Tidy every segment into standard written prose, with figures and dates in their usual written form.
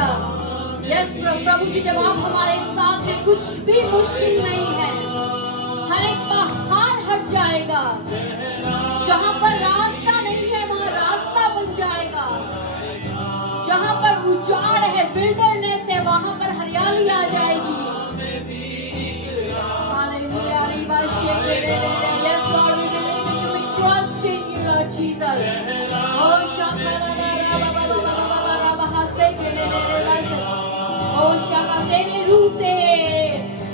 Hallelujah. Yes प्रभु जी, जब आप हमारे साथ हैं कुछ भी मुश्किल नहीं है। हर एक पहाड़ हट जाएगा, जहां पर रास्ता नहीं है वहां रास्ता बन जाएगा, जहां पर उजाड़ है, विल्डरनेस है, वहां पर हरियाली आ जाएगी। हालेलुया। रिबा शेकेरेरे। Yes lord, we believe in you, we trust in you lord Jesus. ओ शाकाला राबा बाबा बाबा राबा हसे केलेरे बस। ओ शाका तेरे रूह से,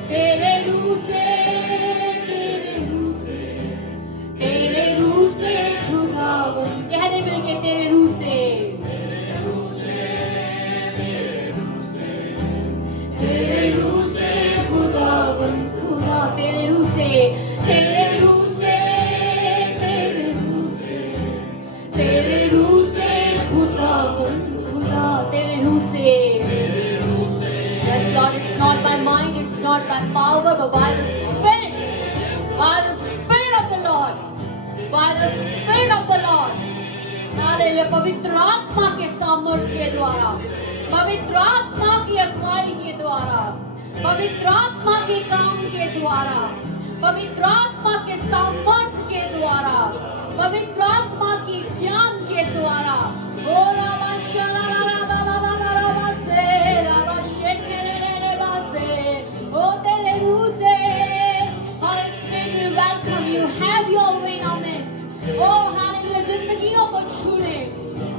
तेरे रूह से, तेरे रूह से, तेरे रूह से खुदावन। कहने मिलके तेरे रूह से, तेरे रूह से खुदावन, खुदा तेरे रूह से, तेरे रूह से, तेरे रूह से, तेरे रूह से खुदावन, खुदा तेरे रूह से। Yes Lord, it's not by mind, it's not by power, but by the Spirit, by the Spirit of the Lord, by the Spirit of the Lord. Hallelujah. पवित्र आत्मा के सामर्थ्य के द्वारा, पवित्र आत्मा की अगुवाई के द्वारा, पवित्र आत्मा के काम के द्वारा, पवित्र आत्मा के सामर्थ्य के द्वारा, पवित्र आत्मा की ज्ञान के द्वारा। ओ राबा शरारा बाबा बाबा राबा से, राबा शेकेरेरे बासे। ओ तेरे रूह से, Holy Spirit, we welcome you, have your way in our midst. Oh hallelujah, जिंदगियों को छू ले,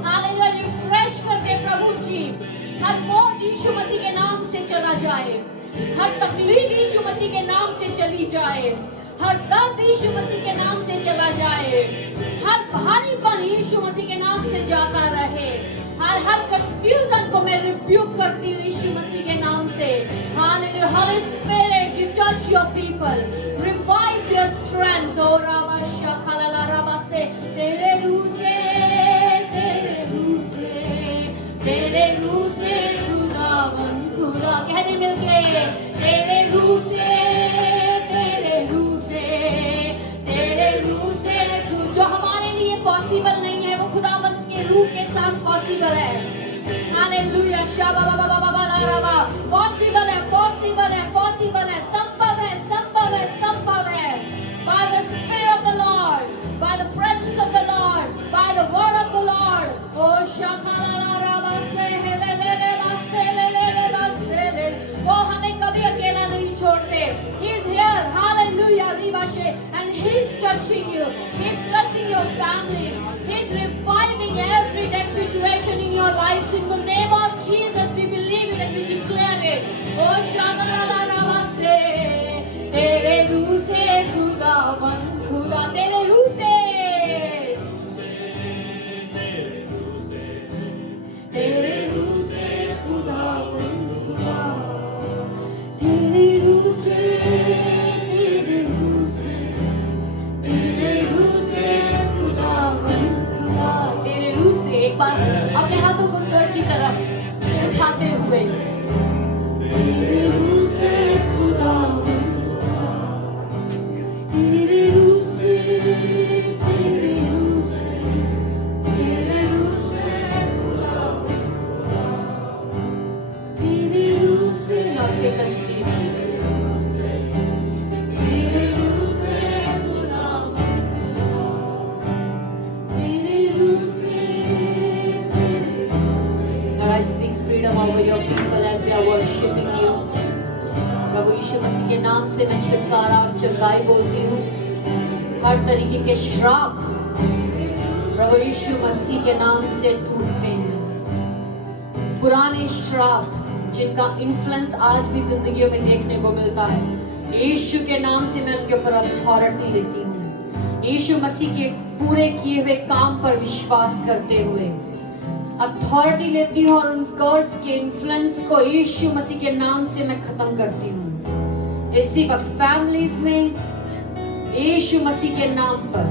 हालेलुया, रिफ्रेश कर दे प्रभु जी। हर बोझ यीशु मसीह के नाम से चला जाए, हर तकलीफ यीशु मसीह के नाम से चली जाए, हर दर्द यीशु मसीह के नाम से चला जाए, हर भारीपन यीशु मसीह के नाम से जाता रहे। हर कंफ्यूजन को मैं रिब्यूक करती हूँ यीशु मसीह के नाम से। Hallelujah. Holy Spirit, you touch your people, revive their strength। ओ राबा शाखाला राबा से, तेरे रूह से, तेरे रूह से, तेरे रूह से खुदावन, खुदा कहने मिलके, तेरे रूह से, तेरे रूह से, तेरे रूह से। जो हमारे लिए पॉसिबल नहीं है वो खुदावन के रूह के साथ पॉसिबल है। हालेलुया। शाबा बाबा बाबा बाबा राबा। पॉसिबल है, पॉसिबल है, पॉसिबल है, संभव है, संभव है, संभव है। By the Spirit of the Lord, by the presence of the Lord, by the word of the Lord. Oh shakala राबा से ले ले ले बासे ले ले ले बासे ले। वो हमें कभी अकेला नहीं छोड़ते। He is here. Hallelujah. Ribashe. And He's touching you. He's touching your family. He's reviving every dead situation in your lives. In the name of Jesus, we believe it and we declare it. Oh shakala राबा से, तेरे रूह से खुदावन, खुदा तेरे रूह से, तेरे रूह से खुदावन, खुदा तेरे रूह से, तेरे रूह से, तेरे रूह से खुदावन, खुदा तेरे रूह से। एक बार अपने हाथों को सर की तरफ उठाते हुए, तेरे रूह से खुदावन, तेरे रूह से, तेरे रूह से, तेरे रूह से खुदावन, तेरे रूह से। Now take us deep. तेरे रूह से खुदावन, तेरे रूह से, तेरे रूह से। Lord, I speak freedom over your people as they are worshiping you. प्रभु यीशु मसीह के नाम से मैं छुटकारा और चंगाई बोलती हूँ। हर तरीके के श्राप प्रभु यीशु मसीह के नाम से टूटते हैं। पुराने श्राप जिनका इन्फ्लुएंस आज भी जिंदगियों में देखने को मिलता है, यीशु के नाम से मैं उनके ऊपर अथॉरिटी लेती हूँ। यीशु मसीह के पूरे किए हुए काम पर विश्वास करते हुए अथॉरिटी लेती हूँ और उन कर्स के इन्फ्लुएंस को यीशु मसीह के नाम से मैं खत्म करती हूँ। इसी वक्त फैमिलीज में यीशु मसीह के नाम पर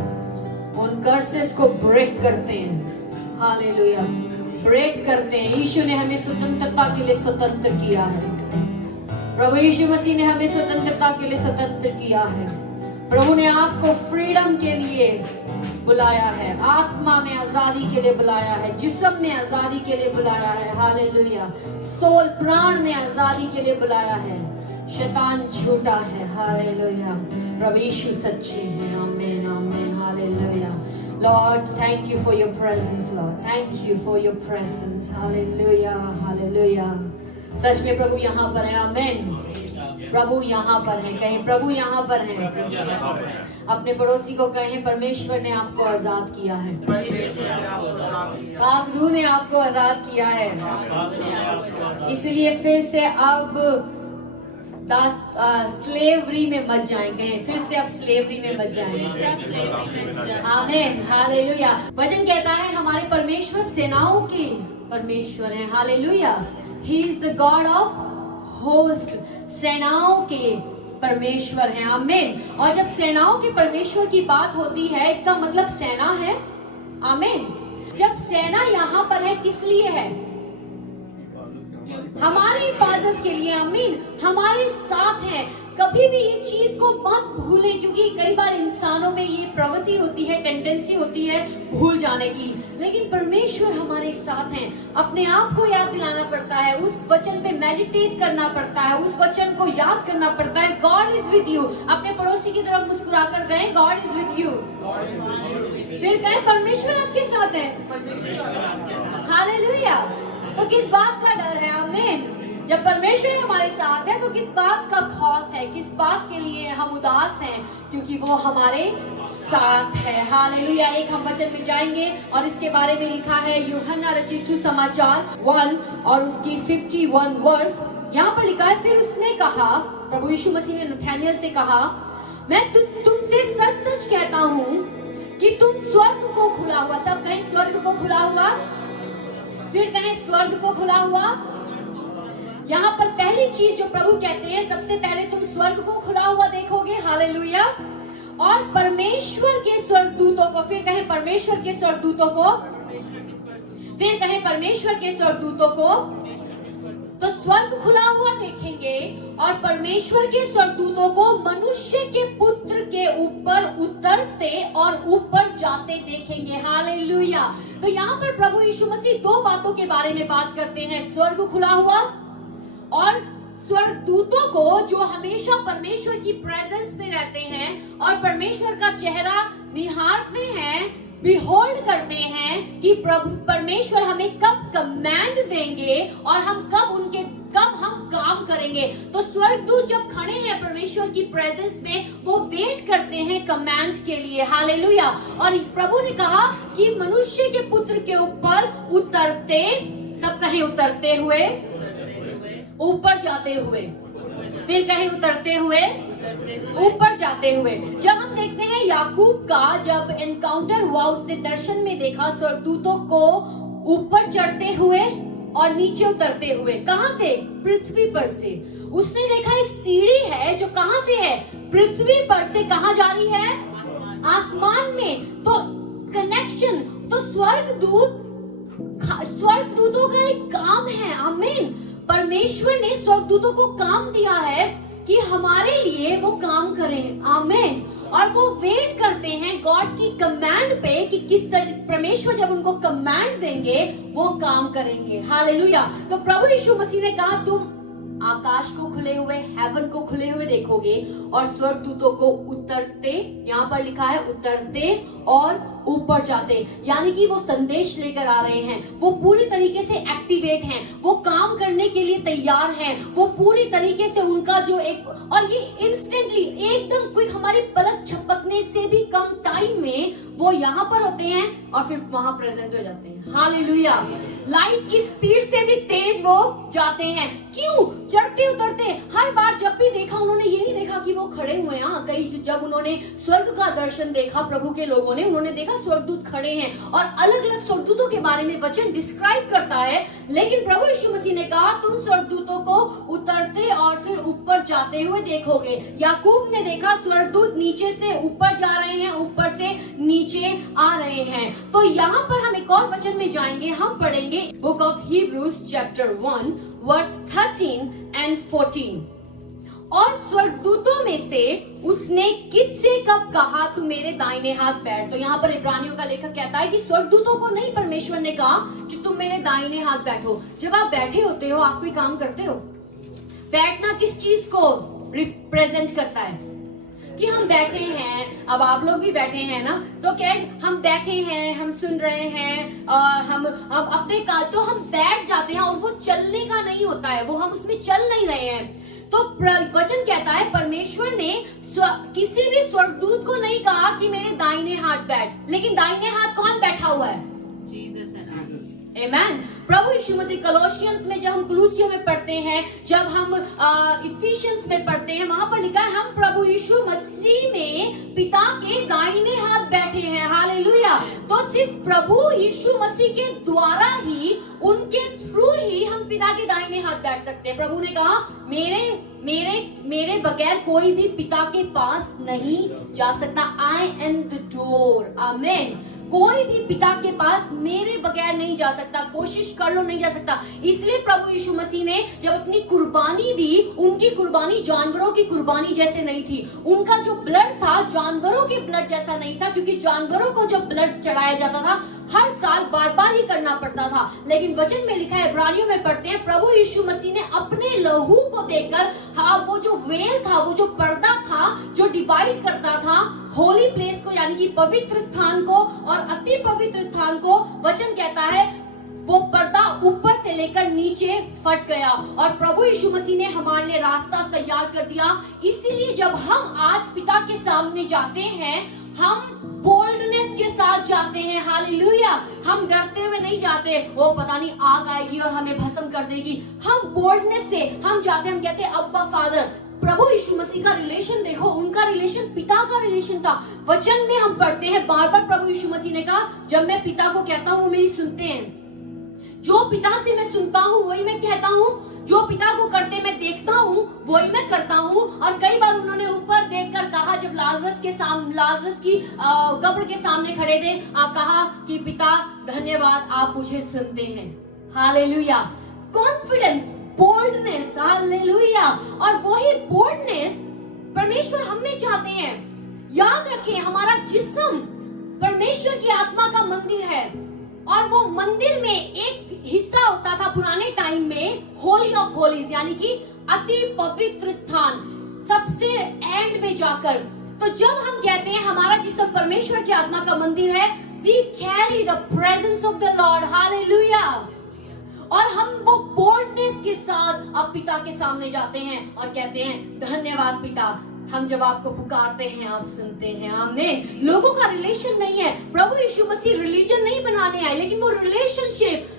उन कर्सेस को ब्रेक करते हैं। हालेलुया। ब्रेक करते हैं। यीशु ने हमें स्वतंत्रता के लिए स्वतंत्र किया है। प्रभु यीशु मसीह ने हमें स्वतंत्रता के लिए स्वतंत्र किया है। प्रभु ने आपको फ्रीडम के लिए बुलाया है, आत्मा में आजादी के लिए बुलाया है, जिस्म में आजादी के लिए बुलाया है, हालेलुया। सोल प्राण में आजादी के लिए बुलाया है। शैतान झूठा है, हालेलुया। प्रभु यीशु सच्चे हैं, आमीन आमीन, hallelujah. Lord, thank you for your presence, Lord. Thank you for your presence, hallelujah hallelujah. सच में प्रभु यहाँ पर है, आमीन। प्रभु यहाँ पर है, कहें प्रभु यहाँ पर है। अपने पड़ोसी को कहें परमेश्वर ने आपको आजाद किया है, प्रभु ने आपको आजाद किया है। इसलिए फिर से अब स्लेवरी में मत जाएंगे, फिर से अब स्लेवरी में मत जाएंगे, आमीन हालेलुया। वचन कहता है हमारे परमेश्वर सेनाओं के परमेश्वर है, hallelujah. He is the God of host, सेनाओं के परमेश्वर है, आमीन। और जब सेनाओं के परमेश्वर की बात होती है, इसका मतलब सेना है, आमीन। जब सेना यहाँ पर है किस लिए है? हमारी हिफाजत के लिए, आमीन। हमारे साथ है। कभी भी इस चीज को मत भूलें, क्योंकि कई बार इंसानों में ये प्रवृत्ति होती है, टेंडेंसी होती है भूल जाने की। लेकिन परमेश्वर हमारे साथ हैं। अपने आप को याद दिलाना पड़ता है, उस वचन पे मेडिटेट करना पड़ता है, उस वचन को याद करना पड़ता है। God is with you. अपने पड़ोसी की तरफ मुस्कुराकर गए, गॉड इज विद यू। फिर कहें परमेश्वर आपके साथ है, हालेलुया। तो किस बात का डर है, आमीन। जब परमेश्वर हमारे साथ है तो किस बात का खौफ है, किस बात के लिए हम उदास हैं, क्योंकि वो हमारे साथ है, हालेलुया। एक हम वचन में जाएंगे और इसके बारे में लिखा है यूहन्ना रचित सुसमाचार 1 और उसकी 51 वर्स। यहाँ पर लिखा है, फिर उसने कहा, प्रभु यीशु मसीह ने नथानियल से कहा, मैं तुमसे सच सच कहता हूँ कि तुम स्वर्ग को खुला हुआ, सब कहें स्वर्ग को खुला हुआ, फिर कहें स्वर्ग को खुला हुआ। यहाँ पर पहली चीज जो प्रभु कहते हैं, सबसे पहले तुम स्वर्ग को खुला हुआ देखोगे, हालेलुया। और परमेश्वर के स्वर्गदूतों को, फिर कहें परमेश्वर के स्वर्गदूतों को, फिर कहें परमेश्वर के स्वर्गदूतों को। तो स्वर्ग खुला हुआ देखेंगे और परमेश्वर के स्वर्गदूतों को मनुष्य के पुत्र के ऊपर उतरते और ऊपर जाते देखेंगे, हालेलुया। तो यहाँ पर प्रभु यीशु मसीह दो बातों के बारे में बात करते हैं, स्वर्ग खुला हुआ और स्वर्गदूतों को जो हमेशा परमेश्वर की प्रेजेंस में रहते हैं और परमेश्वर का चेहरा निहारते हैं, बिहोल्ड करते हैं कि प्रभु परमेश्वर हमें कब कमांड देंगे और हम कब हम काम करेंगे। तो स्वर्गदूत जब खड़े हैं परमेश्वर की प्रेजेंस में, वो वेट करते हैं कमांड के लिए, हालेलुया। और प्रभु ने कहा कि मनुष्य के पुत्र के ऊपर उतरते, सब कहें उतरते हुए, ऊपर जाते हुए, फिर कहें उतरते हुए, ऊपर जाते हुए। जब हम देखते हैं याकूब का जब एनकाउंटर हुआ, उसने दर्शन में देखा स्वर्गदूतों को ऊपर चढ़ते हुए और नीचे उतरते हुए। कहां से? पृथ्वी पर से। उसने देखा एक सीढ़ी है जो कहां से है? पृथ्वी पर से कहां जा रही है? आसमान में। तो कनेक्शन, तो स्वर्गदूतों का एक काम है, आमीन। परमेश्वर ने स्वर्गदूतों को काम दिया है कि हमारे लिए वो काम करें, आमीन। और वो वेट करते हैं गॉड की कमांड पे कि किस तरह परमेश्वर जब उनको कमांड देंगे वो काम करेंगे, हालेलुया। तो प्रभु यीशु मसीह ने कहा तुम आकाश को खुले हुए, हेवन को खुले हुए देखोगे और स्वर्गदूतों को उतरते, यहाँ पर लिखा है उतरते और ऊपर जाते, यानी कि वो संदेश लेकर आ रहे हैं, वो पूरी तरीके से एक्टिवेट हैं, वो काम करने के लिए तैयार हैं, वो पूरी तरीके से उनका जो एक, और ये इंस्टेंटली एकदम क्विक, हमारी पलक झपकने से भी कम टाइम में वो यहाँ पर होते हैं और फिर वहां प्रेजेंट हो जाते हैं, हालेलुया। लाइट की स्पीड से भी तेज वो जाते हैं। क्यों? चढ़ते उतरते। हर बार जब भी देखा उन्होंने ये नहीं देखा कि वो खड़े हुए हैं। कई जब उन्होंने स्वर्ग का दर्शन देखा प्रभु के लोगों ने, उन्होंने देखा स्वर्गदूत खड़े हैं और अलग अलग स्वर्गदूतों के बारे में वचन डिस्क्राइब करता है। लेकिन प्रभु यीशु मसीह ने कहा तुम स्वर्गदूतों को उतरते और फिर ऊपर जाते हुए देखोगे। याकूब ने देखा स्वर्गदूत नीचे से ऊपर जा रहे हैं, ऊपर से नीचे आ रहे हैं। तो यहाँ पर हम एक और वचन में जाएंगे, हम पढ़ेंगे book of Hebrews chapter 1 verse 13 and 14। और स्वर्गदूतों में से उसने किससे कब कहा तू मेरे दाहिने हाथ बैठ। तो यहाँ पर इब्रानियों का लेखक कहता है कि स्वर्गदूतों को नहीं परमेश्वर ने कहा कि तुम मेरे दाहिने हाथ बैठो। जब आप बैठे होते हो आप कोई काम करते हो, बैठना किस चीज को रिप्रेजेंट करता है कि हम बैठे हैं। अब आप लोग भी बैठे हैं ना, तो क्या हम बैठे हैं, हम सुन रहे हैं, हम अपने का तो हम बैठ जाते हैं और वो चलने का नहीं होता है, वो हम उसमें चल नहीं रहे हैं। तो वचन कहता है परमेश्वर ने किसी भी स्वर्गदूत को नहीं कहा कि मेरे दाहिने हाथ बैठ, लेकिन दाहिने हाथ कौन बैठा हुआ है? जीसस एंड अस। आमेन। प्रभु यीशु मसीह। कोलोसियंस में जब हम कुलूसियों में पढ़ते हैं, जब हम इफिशियंस में पढ़ते हैं, वहां पर लिखा है हम प्रभु यीशु मसीह में पिता के दाहिने हाथ बैठे हैं। हालेलुया। तो सिर्फ प्रभु यीशु मसीह के द्वारा ही, उनके थ्रू ही हम पिता के दाहिने हाथ बैठ सकते हैं। प्रभु ने कहा मेरे बगैर कोई भी पिता के पास नहीं जा सकता। I am the door. Amen. कोई भी पिता के पास मेरे बगैर नहीं जा सकता। कोशिश कर लो, नहीं जा सकता। इसलिए प्रभु यीशु मसीह ने जब अपनी कुर्बानी दी, उनकी कुर्बानी जानवरों की कुर्बानी जैसे नहीं थी। उनका जो ब्लड था जानवरों के ब्लड जैसा नहीं था, क्योंकि जानवरों को जब ब्लड चढ़ाया जाता था हर साल बार बार ही करना पड़ता था। लेकिन वचन में लिखा है, इब्रानियों में पढ़ते हैं, प्रभु यीशु मसीह ने अपने लहू को देखकर, हाँ, वो जो वेल था, वो जो पर्दा था जो डिवाइड करता था होली प्लेस को, यानी कि पवित्र स्थान को और अति पवित्र स्थान को, वचन कहता है वो पर्दा ऊपर से लेकर नीचे फट गया और प्रभु यीशु मसीह ने हमारे लिए रास्ता तैयार कर दिया। इसीलिए जब हम आज पिता के सामने जाते हैं, हम बोल्डनेस के साथ जाते हैं। हालेलुया। हम डरते हुए नहीं जाते, वो पता नहीं आग आएगी और हमें भस्म कर देगी। हम बोल्डनेस से हम जाते हैं, हम कहते हैं अब्बा फादर। प्रभु यीशु मसीह का रिलेशन देखो, उनका रिलेशन पिता का रिलेशन था। वचन में हम पढ़ते हैं बार बार प्रभु यीशु मसीह ने कहा, जब मैं पिता को कहता हूँ वो मेरी सुनते हैं। जो पिता से मैं सुनता हूँ वही मैं कहता हूँ, जो पिता को करते मैं देखता हूँ वही मैं करता हूँ। और कई बार उन्होंने ऊपर देखकर कहा, जब लाजरस की कब्र के सामने खड़े थे, कहा कि पिता धन्यवाद, आप मुझे सुनते हैं। हालेलुया। Confidence, boldness. हालेलुया। और वही बोल्डनेस परमेश्वर हमें चाहते हैं। याद रखें, हमारा जिस्म परमेश्वर की आत्मा का मंदिर है और वो मंदिर में एक हिस्सा होता था पुराने टाइम में, होली ऑफ होलीज, यानी कि अति पवित्र स्थान, सबसे एंड में जाकर। तो जब हम कहते हैं हमारा जिस्म परमेश्वर की आत्मा का मंदिर है, we carry the presence of the Lord. Hallelujah. और हम वो बोल्डनेस के साथ अब पिता के सामने जाते हैं और कहते हैं धन्यवाद पिता, हम जब आपको पुकारते हैं आप सुनते हैं। आमीन। लोगों का रिलेशन नहीं है, प्रभु यीशु मसीह रिलीजन नहीं बनाने आए, लेकिन वो रिलेशनशिप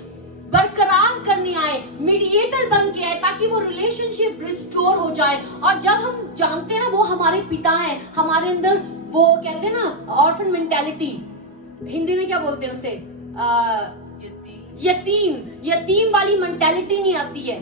बरकरार करने आए, मीडिएटर बन के आए, ताकि वो रिलेशनशिप रिस्टोर हो जाए। और जब हम जानते हैं ना वो हमारे पिता हैं, हमारे अंदर वो कहते हैं ना ऑर्फन मेंटालिटी, हिंदी में क्या बोलते हैं उसे, यतीम वाली मेंटालिटी नहीं आती है।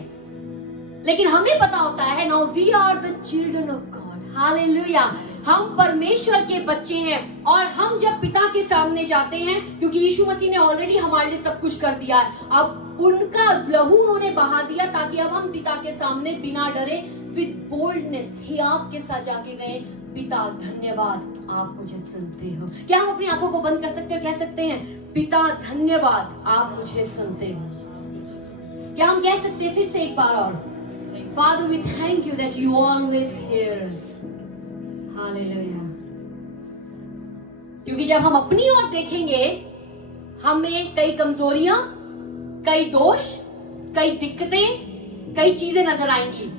लेकिन हमें पता होता है, now we are the children of God. Hallelujah. हम परमेश्वर के बच्चे हैं और हम जब पिता के सामने जाते हैं, क्योंकि यीशु मसीह ने ऑलरेडी हमारे लिए सब कुछ कर दिया है, अब उनका लहू उन्होंने बहा दिया ताकि अब हम पिता के सामने बिना डरे, विद बोल्डनेस, हियाव के साथ जाके गए, पिता धन्यवाद आप मुझे सुनते हो। क्या हम अपनी आंखों को बंद कर सकते हो, कह सकते हैं पिता धन्यवाद आप मुझे सुनते हो? क्या हम कह सकते हैं फिर से एक बार और, Father, we thank you that you always hear us. Hallelujah. क्योंकि जब हम अपनी ओर देखेंगे, हमें कई कमजोरियां, कई दोष, कई दिक्कतें, कई चीजें नजर आएंगी।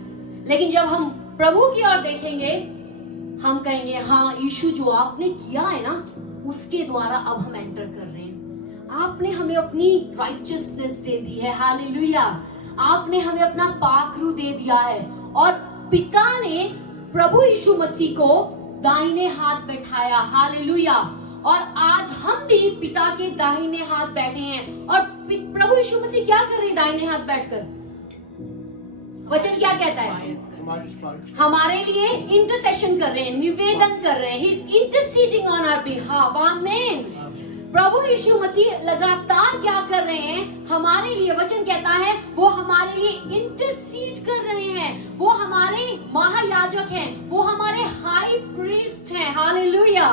लेकिन जब हम प्रभु की ओर देखेंगे, हम कहेंगे हाँ, यीशु जो आपने किया है ना, उसके द्वारा अब हम एंटर कर रहे हैं। आपने हमें अपनी राइचियसनेस दे दी है। हालेलुया। आपने हमें अपना पाखरू दे दिया है और पिता ने प्रभु यीशु मसीह को दाहिने हाथ बैठाया। हालेलुया। और आज हम भी पिता के दाहिने हाथ बैठे हैं और प्रभु यीशु मसीह क्या कर रहे हैं दाहिने हाथ बैठकर? वचन क्या कहता है? हमारे लिए इंटरसेशन कर रहे हैं, निवेदन कर रहे हैं। He is interceding on our behalf. आमीन। प्रभु यीशु मसीह लगातार क्या कर रहे हैं हमारे लिए? वचन कहता है वो हमारे लिए इंटरसीड कर रहे हैं, वो हमारे महायाजक हैं, वो हमारे हाई प्रीस्ट हैं। हालेलुया।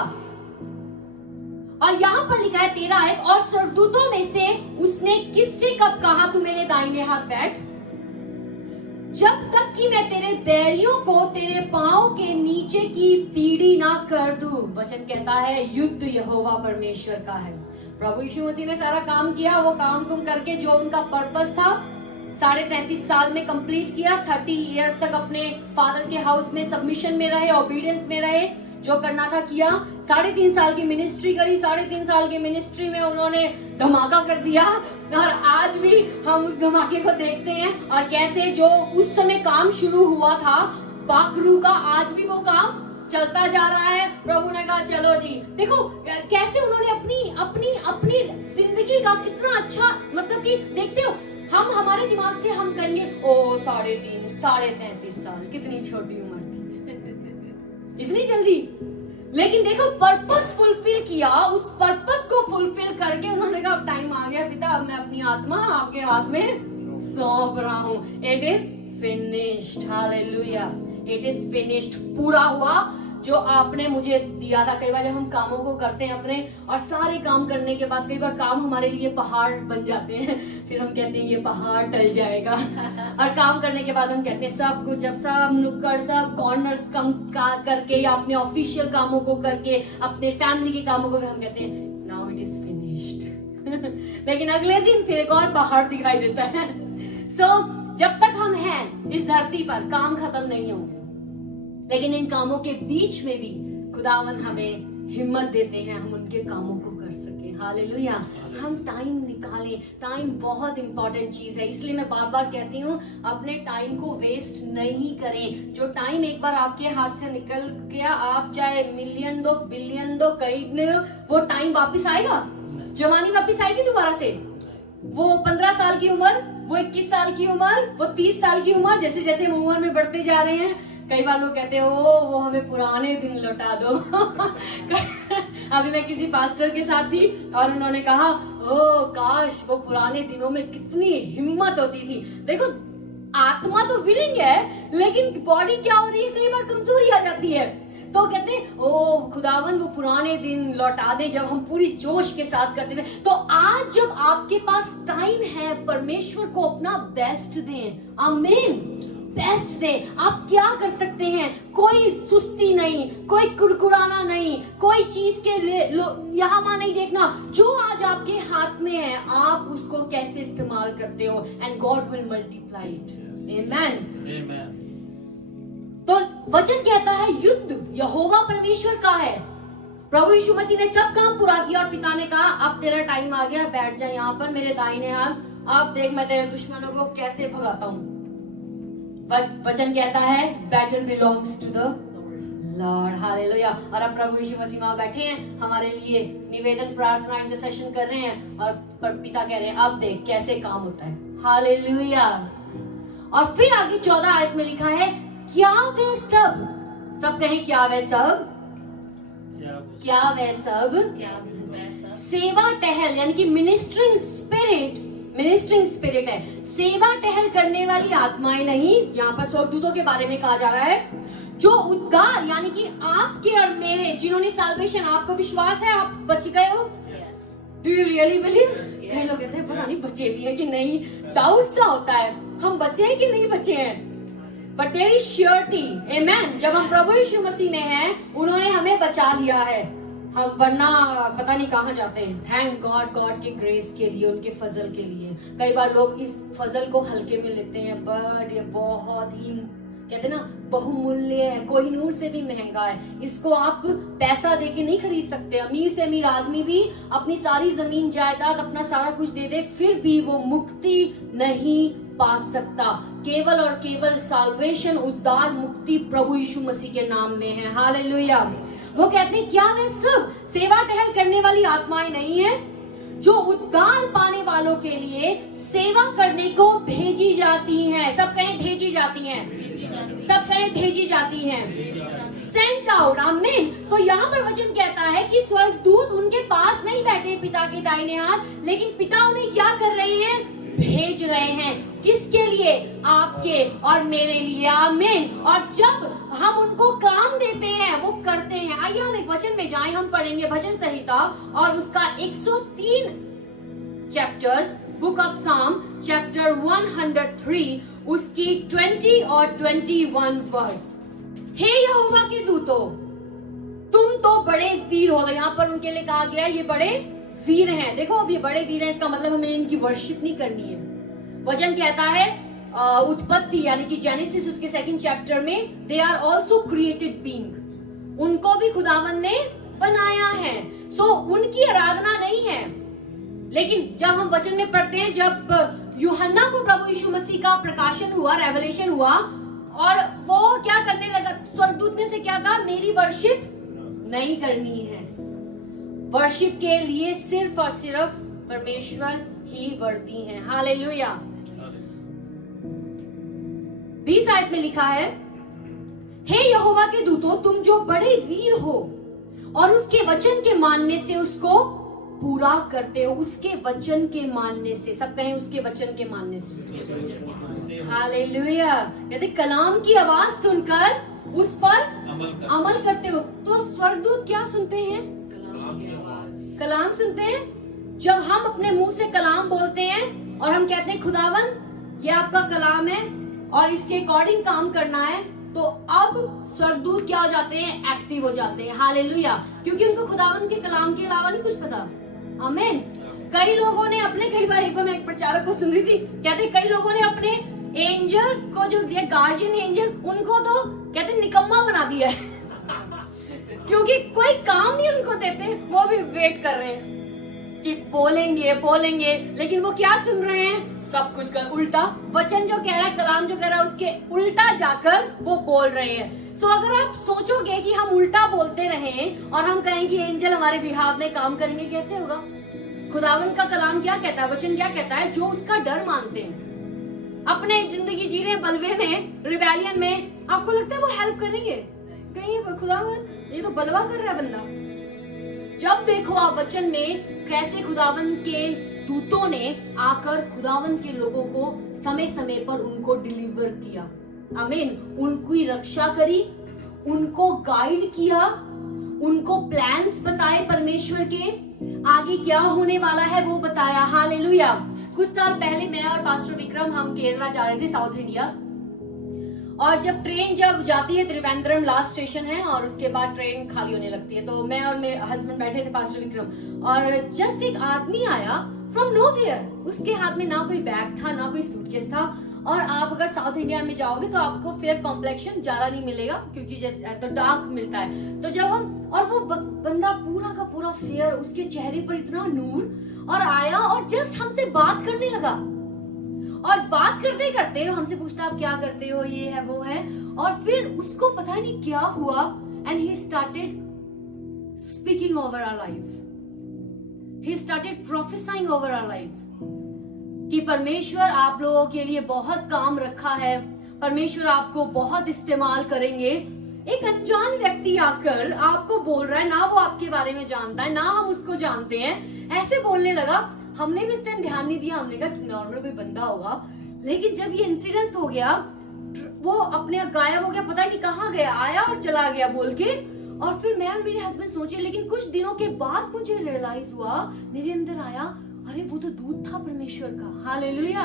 और यहाँ पर लिखा है 13 आयत, और स्वर्गदूतों में से उसने किससे कब कहा तू मेरे दाहिने हाथ बैठ, जब तक कि मैं तेरे बैरियों को तेरे पांव के नीचे की पीढ़ी ना कर दूं। वचन कहता है युद्ध यहोवा परमेश्वर का है। प्रभु यीशु मसीह ने सारा काम किया, वो काम करके जो उनका पर्पस था 33.5 साल में कंप्लीट किया। 30 इयर्स तक अपने फादर के हाउस में सबमिशन में रहे, ओबीडियंस में रहे, जो करना था किया। 3.5 साल की मिनिस्ट्री करी। 3.5 साल की मिनिस्ट्री में उन्होंने धमाका कर दिया, और आज भी हम उस धमाके को देखते हैं। और कैसे जो उस समय काम शुरू हुआ था बाकरू का, आज भी वो काम चलता जा रहा है। प्रभु ने कहा चलो जी, देखो कैसे उन्होंने अपनी जिंदगी का कितना अच्छा, मतलब कि देखते हो हम हमारे दिमाग से हम कहेंगे ओ 33 साल कितनी छोटी उम्र थी इतनी जल्दी। लेकिन देखो पर्पस फुलफिल किया, उस पर्पस को फुलफिल करके उन्होंने कहा अब टाइम आ गया पिता, अब मैं अपनी आत्मा आपके हाथ में सौंप रहा हूं। It is finished. Hallelujah. It is finished. पूरा हुआ जो आपने मुझे दिया था। कई बार जब हम कामों को करते हैं अपने, और सारे काम करने के बाद कई बार काम हमारे लिए पहाड़ बन जाते हैं, फिर हम कहते हैं ये पहाड़ टल जाएगा। और काम करने के बाद हम कहते हैं सब कुछ, जब सब नुक्कड़ सब कॉर्नर्स कम करके या अपने ऑफिशियल कामों को करके, अपने फैमिली के कामों को, हम कहते हैं नाउ इट इज फिनिश्ड। लेकिन अगले दिन फिर एक और पहाड़ दिखाई देता है। जब तक हम हैं इस धरती पर काम खत्म नहीं होंगे, लेकिन इन कामों के बीच में भी खुदावन हमें हिम्मत देते हैं हम उनके कामों को कर सके। हालेलुया। हम टाइम निकालें। टाइम बहुत इंपॉर्टेंट चीज है, इसलिए मैं बार बार कहती हूँ अपने टाइम को वेस्ट नहीं करें। जो टाइम एक बार आपके हाथ से निकल गया, आप चाहे मिलियन दो बिलियन दो कई दो, वो टाइम वापिस आएगा? जवानी वापिस आएगी दोबारा से? वो 15 साल की उम्र, वो 21 साल की उम्र, वो 30 साल की उम्र, जैसे जैसे हम उम्र में बढ़ते जा रहे हैं, कई बार लोग कहते हैं वो हमें पुराने दिन लौटा दो। अभी मैं किसी पास्टर के साथ थी और उन्होंने कहा ओ काश वो पुराने दिनों में कितनी हिम्मत होती थी। देखो आत्मा तो विलिंग है, लेकिन बॉडी क्या हो रही है, कई बार कमजोरी आ जाती है। तो कहते हैं ओ खुदावन वो पुराने दिन लौटा दे जब हम पूरी जोश के साथ करते थे। तो आज जब आपके पास टाइम है, परमेश्वर को अपना बेस्ट दें। आमीन। बेस्ट दे। आप क्या कर सकते हैं? कोई सुस्ती नहीं, कोई कुड़कुड़ाना नहीं, कोई चीज के लिए यहाँ वहां नहीं देखना। जो आज आपके हाथ में है आप उसको कैसे इस्तेमाल करते हो, and God will multiply it. Amen. तो वचन कहता है युद्ध यहोवा परमेश्वर का है। प्रभु यीशु मसीह ने सब काम पूरा किया और पिता ने कहा अब तेरा टाइम आ गया, बैठ जा यहाँ पर मेरे दाहिने हाथ, अब देख मैं तेरे दुश्मनों को कैसे भगाता हूँ। वचन कहता है battle belongs to the Lord. Hallelujah. और अब प्रभु यीशु मसीह वहां बैठे हैं, हमारे लिए निवेदन प्रार्थना इंटरसेशन कर रहे हैं, और पिता कह रहे हैं अब देख कैसे काम होता है। हालेलुया। और फिर आगे 14 आयत में लिखा है क्या वे सब कहें क्या वे सब सेवा टहल, यानी कि मिनिस्ट्रिंग स्पिरिट है। सेवा टहल करने वाली आत्माएं नहीं, यहाँ पर स्वर्गदूतों के बारे में कहा जा रहा है, जो उद्धार यानी कि आपके और मेरे, जिन्होंने साल्वेशन, आपको विश्वास है आप बच गए हो? Do you really believe? कई लोग कहते हैं पता नहीं बचे भी है कि नहीं, डाउट सा होता है हम बचे हैं कि नहीं बचे हैं, बट देयर इज श्योरिटी। आमेन। जब हम प्रभु यीशु मसीह में हैं, उन्होंने हमें बचा लिया है, हम वरना पता नहीं कहाँ जाते हैं। थैंक गॉड की ग्रेस के लिए, उनके फजल के लिए। कई बार लोग इस फजल को हल्के में लेते हैं, बट ये बहुत ही कहते ना बहुमूल्य है, कोहिनूर से भी महंगा है। इसको आप पैसा देके नहीं खरीद सकते। अमीर से अमीर आदमी भी अपनी सारी जमीन जायदाद अपना सारा कुछ दे दे, फिर भी वो मुक्ति नहीं पा सकता। केवल और केवल साल्वेशन, उद्धार, मुक्ति प्रभु यीशु मसीह के नाम में है। हालेलुया। वो कहते हैं क्या वे सब सेवा टहल करने वाली आत्माएं नहीं है, जो उद्धार पाने वालों के लिए सेवा करने को भेजी जाती हैं? सब कहें भेजी जाती हैं। सब कहें भेजी जाती हैं, सेंट आउट, आमीन। तो यहाँ पर वचन कहता है कि स्वर्गदूत उनके पास नहीं बैठे पिता के दाहिने हाथ, लेकिन पिता उन्हें क्या कर रहे हैं, भेज रहे हैं। किसके लिए, आपके और मेरे लिए, आमीन। और जब हम उनको काम देते हैं वो करते हैं। आइए हम एक वचन में जाएं, हम पढ़ेंगे भजन संहिता और उसका 103 चैप्टर, बुक ऑफ साम चैप्टर 103, उसकी 20 और 21 वर्स। हे यहोवा के दूतों, तुम तो बड़े वीर हो। तो यहाँ पर उनके लिए कहा गया ये बड़े वीर हैं। देखो अब ये बड़े वीर हैं, इसका मतलब हमें इनकी वर्शिप नहीं करनी है। वचन कहता है उत्पत्ति यानी कि जेनेसिस उसके 2nd चैप्टर में, they are also created being, उनको भी खुदावन ने बनाया है। सो उनकी आराधना नहीं है। लेकिन जब हम वचन में पढ़ते हैं, जब यूहन्ना को प्रभु यीशु मसीह का प्रकाशन हुआ, रेवलेशन हुआ, और वो क्या करने लगा, स्वर्गदूत ने उसे क्या कहा, मेरी वर्शिप नहीं करनी है। वर्शिप के लिए सिर्फ और सिर्फ परमेश्वर ही वर्दी हैं। हालेलुया। 20 आयत में लिखा है, हे यहोवा के दूतों, तुम जो बड़े वीर हो और उसके वचन के मानने से उसको पूरा करते हो। उसके वचन के मानने से, सब कहें उसके वचन के मानने से। हालेलुया। यदि कलाम की आवाज सुनकर उस पर अमल करते हो। तो स्वर्गदूत क्या सुनते हैं, कलाम सुनते हैं। जब हम अपने मुंह से कलाम बोलते हैं और हम कहते हैं खुदावन ये आपका कलाम है और इसके अकॉर्डिंग काम करना है, तो अब स्वर्गदूत क्या हो जाते हैं, एक्टिव हो जाते हैं। हालेलुया। क्योंकि उनको खुदावन के कलाम के अलावा नहीं कुछ पता। आमीन। कई लोगों ने अपने, कई बार मैं एक प्रचारक को सुन रही थी, कहते कई लोगों ने अपने एंजल को जो दिया, गार्जियन एंजल, उनको तो कहते निकम्मा बना दिया है क्योंकि कोई काम नहीं उनको देते, वो भी वेट कर रहे हैं कि बोलेंगे बोलेंगे, लेकिन वो क्या सुन रहे हैं, सब कुछ का उल्टा। वचन जो कह रहा है, कलाम जो कह रहा है, उसके उल्टा जाकर वो बोल रहे हैं। सो अगर आप सोचोगे कि हम उल्टा बोलते रहें और हम कहें कि एंजल हमारे बिहाफ में काम करेंगे, कैसे होगा। खुदावन का कलाम क्या कहता है, वचन क्या कहता है, जो उसका डर मानते हैं, अपने जिंदगी जी रहे बलवे में, रिबेलियन में, आपको लगता है वो हेल्प करेंगे कहीं, खुदावन ये तो बलवा कर रहा है बंदा। जब देखो आप वचन में कैसे खुदावन के दूतों ने आकर खुदावन के लोगों को समय समय पर उनको डिलीवर किया। आमीन। उनकी रक्षा करी, उनको गाइड किया, उनको प्लान्स बताए परमेश्वर के, आगे क्या होने वाला है वो बताया। हालेलुया। कुछ साल पहले मैं और पास्टर विक्रम हम केरला जा रहे थे, साउथ इंडिया, और जब ट्रेन जब जाती है, त्रिवेंद्रम लास्ट स्टेशन है और उसके बाद ट्रेन खाली होने लगती है, तो मैं और मेरे हस्बैंड बैठे थे, पास्टर विक्रम, और जस्ट एक आदमी आया फ्रॉम नोवेयर। उसके हाथ में ना कोई बैग था ना कोई सूटकेस था। और आप अगर साउथ इंडिया में जाओगे तो आपको फेयर कॉम्प्लेक्शन ज्यादा नहीं मिलेगा, क्योंकि जैसे तो डार्क मिलता है। तो जब हम, और वो बंदा पूरा का पूरा फेयर, उसके चेहरे पर इतना नूर, और आया और जस्ट हमसे बात करने लगा, और बात करते करते हमसे पूछता आप क्या करते हो, ये है वो है, और फिर उसको पता नहीं क्या हुआ, and he started speaking over our lives, he started professing over our lives कि परमेश्वर आप लोगों के लिए बहुत काम रखा है, परमेश्वर आपको बहुत इस्तेमाल करेंगे। एक अनजान व्यक्ति आकर आपको बोल रहा है, ना वो आपके बारे में जानता है ना हम उसको जानते हैं, ऐसे बोलने लगा। हमने भी इस टाइम ध्यान नहीं दिया, हमने कहा कि नॉर्मल कोई बंदा होगा, लेकिन जब ये इंसिडेंस हो गया, वो अपने गायब हो गया, पता नहीं कहाँ गया, आया और चला गया बोल के। और फिर मैं और मेरे हस्बैंड सोचे, लेकिन कुछ दिनों के बाद मुझे रियलाइज हुआ, मेरे अंदर आया, अरे वो तो दूत था परमेश्वर का। हालेलुया।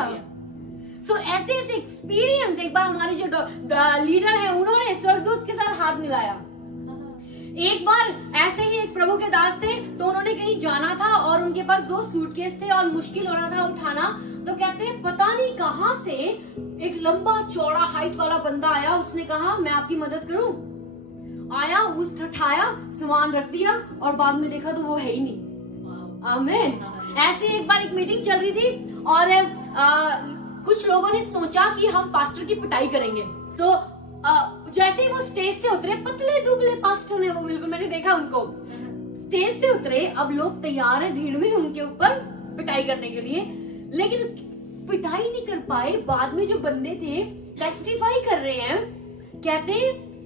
सो ऐसे ऐसे एक्सपीरियंस, एक बार हमारे जो लीडर है उन्होंने स्वर्गदूत के साथ हाथ मिलाया। एक बार ऐसे ही एक प्रभु के दास थे, तो उन्होंने कहीं जाना था और उनके पास 2 सूटकेस थे और मुश्किल हो रहा था उठाना, तो कहते हैं पता नहीं कहां से एक लंबा चौड़ा हाइट वाला बंदा आया, उसने कहा मैं आपकी मदद करूं। आया, उस उठाया, सामान रख दिया, और बाद में देखा तो वो है ही नहीं। आमीन। ऐसे एक बार एक मीटिंग चल रही थी और कुछ लोगों ने सोचा कि हम पास्टर की पिटाई करेंगे। तो जैसे ही वो स्टेज से उतरे, पतले दुबले पास्टर है वो, बिल्कुल मैंने देखा उनको, स्टेज से उतरे, अब लोग तैयार है भीड़ में उनके ऊपर पिटाई करने के लिए, लेकिन पिटाई नहीं कर पाए। बाद में जो बंदे थे टेस्टिफाई कर रहे हैं कहते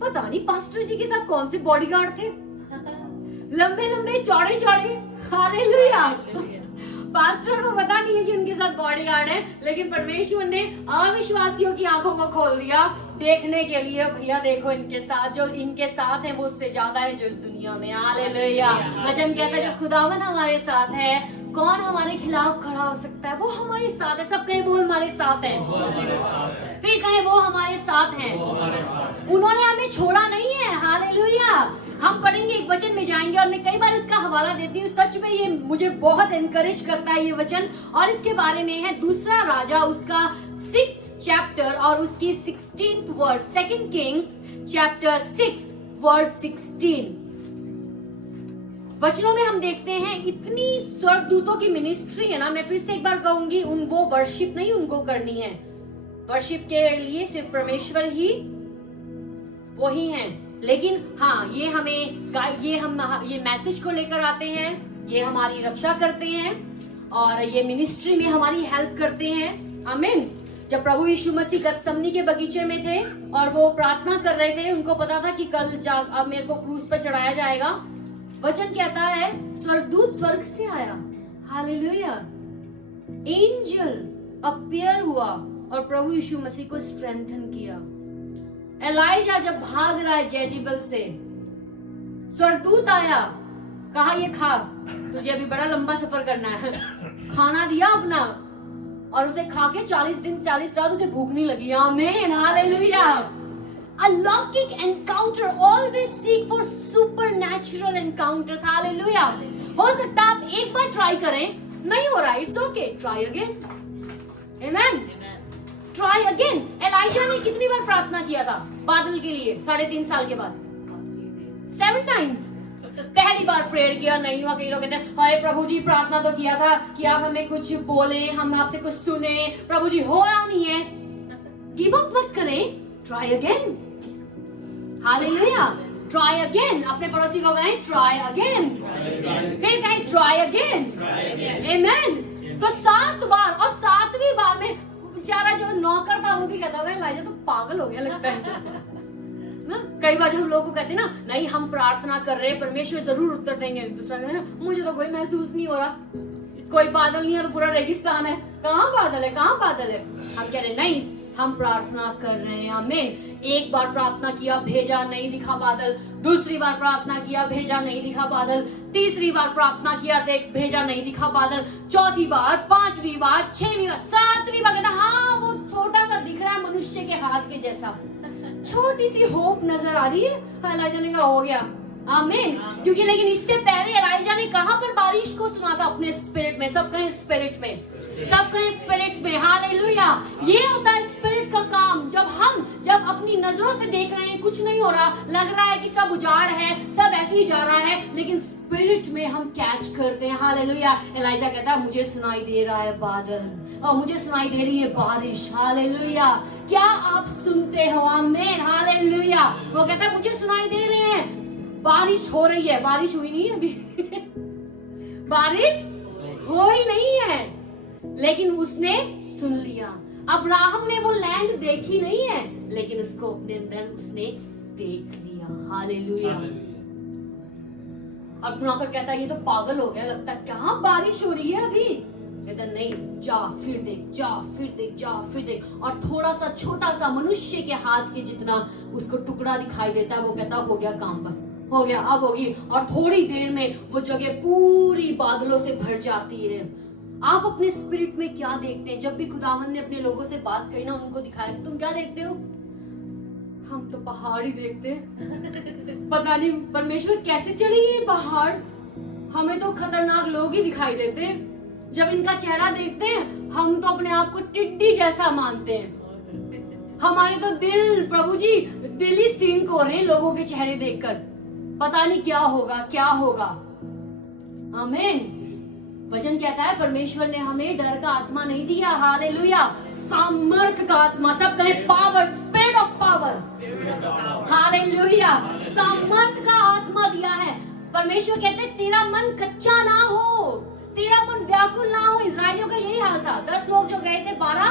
पता नहीं पास्टर जी के साथ कौन से बॉडीगार्ड थे, लंबे लंबे चौड़े चौड़े, हालेलुया। पास्टर को पता नहीं है कि उनके साथ बॉडीगार्ड है, लेकिन परमेश्वर ने अविश्वासियों की आंखों को खोल दिया देखने के लिए, भैया देखो इनके साथ, जो इनके साथ है वो उससे ज्यादा है जो इस दुनिया में, हालेलुया। वचन कहता है जब खुदावंद हमारे साथ है, कौन हमारे खिलाफ खड़ा हो सकता है? वो हमारे साथ है। सब कहे वो हमारे साथ है, फिर कहे वो हमारे साथ है। उन्होंने हमें छोड़ा नहीं है, हालेलुया। हम पढ़ेंगे, एक वचन में जाएंगे, और मैं कई बार इसका हवाला देती हूँ। सच में ये मुझे बहुत एनकरेज करता है ये वचन, और इसके बारे में है दूसरा राजा उसका 6th चैप्टर और उसकी 16th verse, 2 king chapter 6 verse 16। वचनों में हम देखते हैं इतनी स्वर्गदूतों की मिनिस्ट्री है ना। मैं फिर से एक बार कहूंगी, वो वर्शिप नहीं उनको करनी है, वर्शिप के लिए सिर्फ परमेश्वर ही वही हैं। लेकिन हाँ, ये हम ये मैसेज को लेकर आते हैं, ये हमारी रक्षा करते हैं, और ये मिनिस्ट्री में हमारी हेल्प करते हैं। आमीन। जब प्रभु यीशु मसीह गतसमनी के बगीचे में थे और वो प्रार्थना कर रहे थे, उनको पता था कि कल अब मेरे को क्रूस पर चढ़ाया जाएगा। वचन कहता है स्वर्गदूत स्वर्ग से आया, हालेलुया। एंजल अपीयर हुआ और प्रभु यीशु मसीह को स्ट्रेंथन किया। एलाइजा जब भाग रहा है जेजेबेल से, स्वर्गदूत आया, कहा ये खा, तुझे अभी बड़ा लंबा सफर करना है। खाना दिया अपना, और उसे खा के 40 दिन 40 रात उसे भूख नहीं लगी। आमीन, हालेलुया। अलौकिक encounter, always seek for supernatural encounters, hallelujah. हो सकता है आप एक बार ट्राई करें, नहीं हो रहा, इट्स ओके, ट्राई अगेन, आमीन, ट्राई अगेन। एलाइजा ने कितनी बार प्रार्थना किया था बादल के लिए 3.5 साल के बाद? 7 टाइम्स। पहली बार प्रेयर किया, नहीं हुआ। कई लोग कहते हैं हाय प्रभु जी, प्रार्थना तो किया था कि आप हमें कुछ बोले, हम आपसे कुछ सुने, प्रभु जी हो रहा नहीं है। गिव अप मत करें, try again, hallelujah. Try again. अपने पड़ोसी को कहें ट्राई अगेन, फिर कहें ट्राई अगेन, आमीन। तो 7 बार, और 7वीं बार में बेचारा जो नौकर था वो भी कहता होगा एलाइजा तो पागल हो गया लगता है ना। कई बार जब हम लोगों को कहते हैं ना, नहीं हम प्रार्थना कर रहे हैं, परमेश्वर जरूर उत्तर देंगे, दूसरा कहते हैं मुझे तो कोई महसूस नहीं हो रहा, कोई बादल नहीं है तो पूरा रेगिस्तान है, कहाँ बादल है, कहाँ बादल है। हम कह रहे नहीं, हम प्रार्थना कर रहे हैं। हमें एक बार प्रार्थना किया, भेजा नहीं दिखा बादल, दूसरी बार प्रार्थना किया, भेजा नहीं दिखा बादल, तीसरी बार प्रार्थना किया, भेजा नहीं दिखा बादल, चौथी बार, 5वीं बार, 6वीं बार, 7वीं बार कहता हाँ वो छोटा सा दिख रहा है मनुष्य के हाथ के जैसा, छोटी सी होप नजर आ रही है। एलाइजा ने कहा हो गया, आमीन। क्योंकि लेकिन इससे पहले एलाइजा ने कहां पर बारिश को सुना था? अपने स्पिरिट में। सब कहें स्पिरिट में, सब कहें स्पिरिट में, हालेलुया। ये होता है स्पिरिट का काम। जब अपनी नजरों से देख रहे हैं कुछ नहीं हो रहा, लग रहा है कि सब उजाड़ है, सब ऐसे ही जा रहा है, लेकिन स्पिरिट में हम कैच करते हैं, हालेलुया। एलाइजा कहता है मुझे सुनाई दे रहा है बादल, और मुझे सुनाई दे रही है बारिश, हालेलुया। क्या आप सुनते हो? आमीन, हालेलुया। वो कहता है मुझे सुनाई दे रहे हैं, बारिश हो रही है। बारिश हुई नहीं है अभी बारिश हो ही नहीं है, लेकिन उसने सुन लिया। अब्राहम ने वो लैंड देखी नहीं है, लेकिन उसको अपने अंदर उसने देख लिया, हालेलुया। और नौकर कहता है ये तो पागल हो गया लगता है, कहाँ बारिश हो रही है अभी? कहता नहीं, जा फिर देख, जा फिर देख, जा फिर देख। और थोड़ा सा छोटा सा मनुष्य के हाथ के जितना उसको टुकड़ा दिखाई देता है। वो कहता हो गया काम, बस हो गया, अब होगी। और थोड़ी देर में वो जगह पूरी बादलों से भर जाती है। आप अपने स्पिरिट में क्या देखते हैं? जब भी खुदावंद ने अपने लोगों से बात करी ना, उनको दिखाया, तुम क्या देखते हो? हम तो पहाड़ ही देखते हैं पता नहीं परमेश्वर कैसे चढ़ी ये पहाड़, हमें तो खतरनाक लोग ही दिखाई देते हैं। जब इनका चेहरा देखते हैं हम तो अपने आप को टिड्डी जैसा मानते हैं। हमारे तो दिल, प्रभु जी, दिल ही सिंक हो रहे हैं लोगों के चेहरे देखकर। पता नहीं क्या होगा, क्या होगा। आमीन। वचन कहता है परमेश्वर ने हमें डर का आत्मा नहीं दिया, हालेलुया, सामर्थ का आत्मा। सब कहें power, spirit of power, hallelujah. सामर्थ का आत्मा दिया है। परमेश्वर कहते हैं तेरा मन कच्चा ना हो, तेरा मन व्याकुल ना हो। इजराइलियों का यही हाल था। 10 लोग जो गए थे, 12,